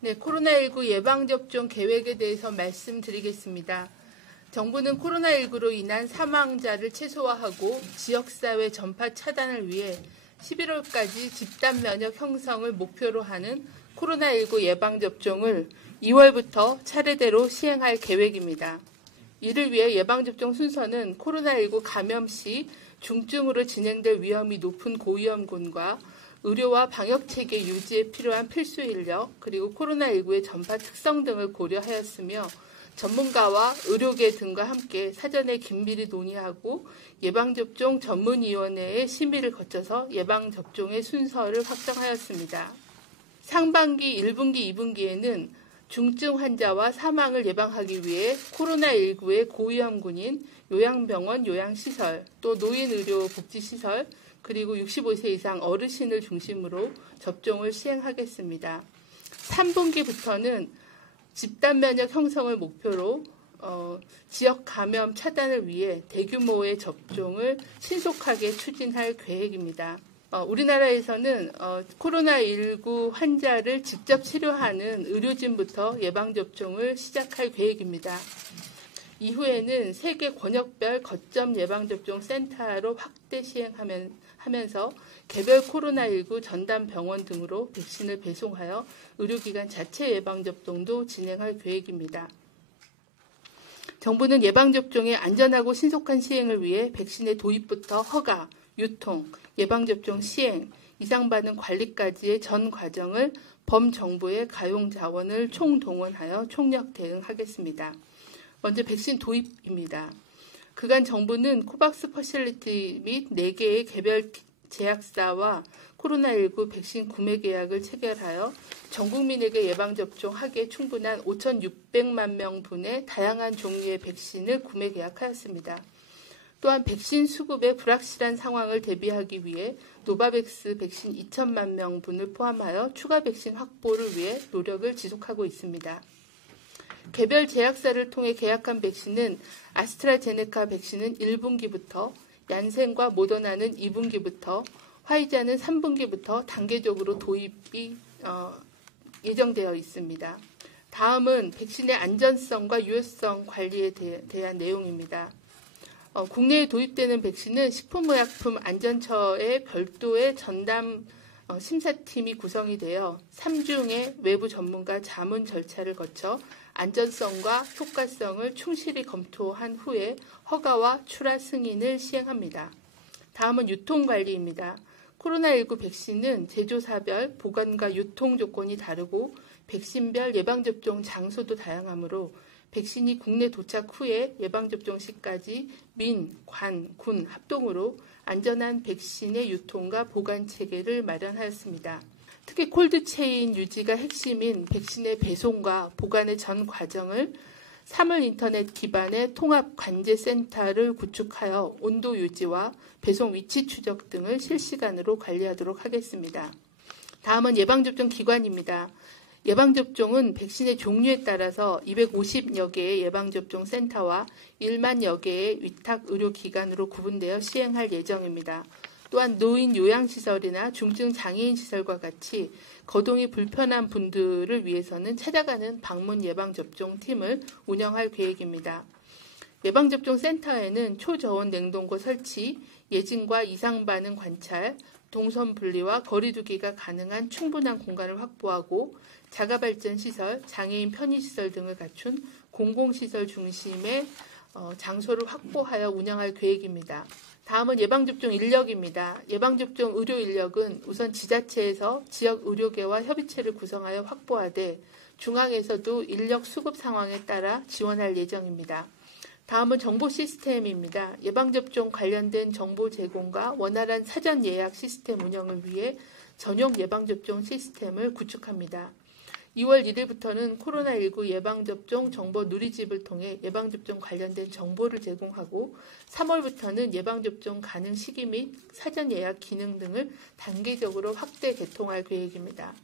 네, 코로나19 예방접종 계획에 대해서 말씀드리겠습니다. 정부는 코로나19로 인한 사망자를 최소화하고 지역사회 전파 차단을 위해 11월까지 집단 면역 형성을 목표로 하는 코로나19 예방접종을 2월부터 차례대로 시행할 계획입니다. 이를 위해 예방접종 순서는 코로나19 감염 시 중증으로 진행될 위험이 높은 고위험군과 의료와 방역체계 유지에 필요한 필수 인력, 그리고 코로나19의 전파 특성 등을 고려하였으며 전문가와 의료계 등과 함께 사전에 긴밀히 논의하고 예방접종 전문위원회의 심의를 거쳐서 예방접종의 순서를 확정하였습니다. 상반기 1분기, 2분기에는 중증 환자와 사망을 예방하기 위해 코로나19의 고위험군인 요양병원, 요양시설, 또 노인의료복지시설, 그리고 65세 이상 어르신을 중심으로 접종을 시행하겠습니다. 3분기부터는 집단 면역 형성을 목표로 지역 감염 차단을 위해 대규모의 접종을 신속하게 추진할 계획입니다. 우리나라에서는 코로나19 환자를 직접 치료하는 의료진부터 예방접종을 시작할 계획입니다. 이후에는 세계 권역별 거점 예방접종 센터로 확대 시행하면서 개별 코로나19 전담 병원 등으로 백신을 배송하여 의료기관 자체 예방접종도 진행할 계획입니다. 정부는 예방접종의 안전하고 신속한 시행을 위해 백신의 도입부터 허가, 유통, 예방접종 시행, 이상반응 관리까지의 전 과정을 범정부의 가용 자원을 총동원하여 총력 대응하겠습니다. 먼저 백신 도입입니다. 그간 정부는 코박스 퍼실리티 및 4개의 개별 제약사와 코로나19 백신 구매 계약을 체결하여 전 국민에게 예방접종하기에 충분한 5,600만 명분의 다양한 종류의 백신을 구매 계약하였습니다. 또한 백신 수급의 불확실한 상황을 대비하기 위해 노바백스 백신 2천만 명분을 포함하여 추가 백신 확보를 위해 노력을 지속하고 있습니다. 개별 제약사를 통해 계약한 백신은 아스트라제네카 백신은 1분기부터, 얀센과 모더나는 2분기부터, 화이자는 3분기부터 단계적으로 도입이 예정되어 있습니다. 다음은 백신의 안전성과 유효성 관리에 대한 내용입니다. 국내에 도입되는 백신은 식품의약품안전처의 별도의 전담 심사팀이 구성이 되어 3중의 외부 전문가 자문 절차를 거쳐 안전성과 효과성을 충실히 검토한 후에 허가와 출하 승인을 시행합니다. 다음은 유통관리입니다. 코로나19 백신은 제조사별 보관과 유통 조건이 다르고 백신별 예방접종 장소도 다양하므로 백신이 국내 도착 후에 예방접종 시까지 민, 관, 군 합동으로 안전한 백신의 유통과 보관 체계를 마련하였습니다. 특히 콜드체인 유지가 핵심인 백신의 배송과 보관의 전 과정을 사물 인터넷 기반의 통합 관제센터를 구축하여 온도 유지와 배송 위치 추적 등을 실시간으로 관리하도록 하겠습니다. 다음은 예방접종 기관입니다. 예방접종은 백신의 종류에 따라서 250여 개의 예방접종 센터와 1만여 개의 위탁 의료기관으로 구분되어 시행할 예정입니다. 또한 노인 요양시설이나 중증 장애인 시설과 같이 거동이 불편한 분들을 위해서는 찾아가는 방문 예방접종 팀을 운영할 계획입니다. 예방접종 센터에는 초저온 냉동고 설치, 예진과 이상반응 관찰, 동선 분리와 거리두기가 가능한 충분한 공간을 확보하고 자가발전 시설, 장애인 편의시설 등을 갖춘 공공시설 중심의 장소를 확보하여 운영할 계획입니다. 다음은 예방접종 인력입니다. 예방접종 의료 인력은 우선 지자체에서 지역 의료계와 협의체를 구성하여 확보하되 중앙에서도 인력 수급 상황에 따라 지원할 예정입니다. 다음은 정보 시스템입니다. 예방접종 관련된 정보 제공과 원활한 사전 예약 시스템 운영을 위해 전용 예방접종 시스템을 구축합니다. 2월 1일부터는 코로나19 예방접종 정보 누리집을 통해 예방접종 관련된 정보를 제공하고 3월부터는 예방접종 가능 시기 및 사전 예약 기능 등을 단계적으로 확대 개통할 계획입니다.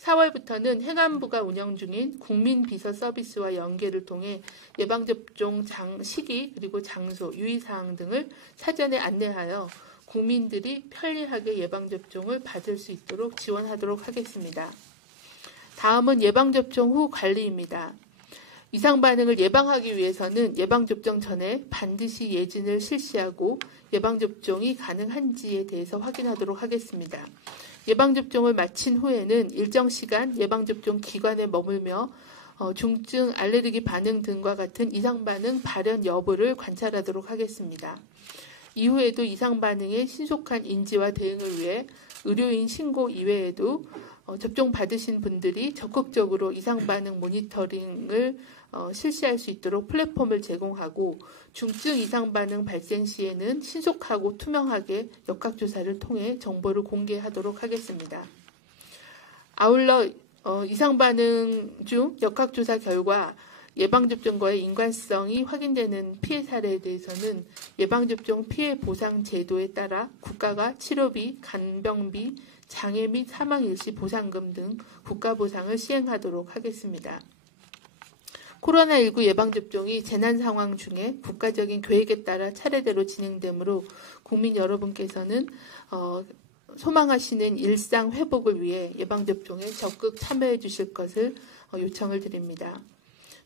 4월부터는 행안부가 운영 중인 국민비서 서비스와 연계를 통해 예방접종 시기 그리고 장소, 유의사항 등을 사전에 안내하여 국민들이 편리하게 예방접종을 받을 수 있도록 지원하도록 하겠습니다. 다음은 예방접종 후 관리입니다. 이상 반응을 예방하기 위해서는 예방접종 전에 반드시 예진을 실시하고 예방접종이 가능한지에 대해서 확인하도록 하겠습니다. 예방접종을 마친 후에는 일정 시간 예방접종 기관에 머물며 중증 알레르기 반응 등과 같은 이상 반응 발현 여부를 관찰하도록 하겠습니다. 이후에도 이상 반응의 신속한 인지와 대응을 위해 의료인 신고 이외에도 접종 받으신 분들이 적극적으로 이상 반응 모니터링을 실시할 수 있도록 플랫폼을 제공하고 중증 이상 반응 발생 시에는 신속하고 투명하게 역학조사를 통해 정보를 공개하도록 하겠습니다. 아울러 이상 반응 중 역학조사 결과 예방접종과의 인관성이 확인되는 피해 사례에 대해서는 예방접종 피해 보상 제도에 따라 국가가 치료비, 간병비, 장애 및 사망 일시 보상금 등 국가보상을 시행하도록 하겠습니다. 코로나19 예방접종이 재난 상황 중에 국가적인 계획에 따라 차례대로 진행되므로 국민 여러분께서는 소망하시는 일상 회복을 위해 예방접종에 적극 참여해 주실 것을 요청을 드립니다.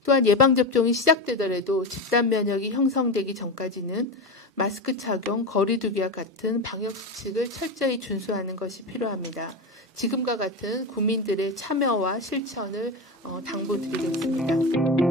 또한 예방접종이 시작되더라도 집단 면역이 형성되기 전까지는 마스크 착용, 거리 두기와 같은 방역수칙을 철저히 준수하는 것이 필요합니다. 지금과 같은 국민들의 참여와 실천을 당부드리겠습니다.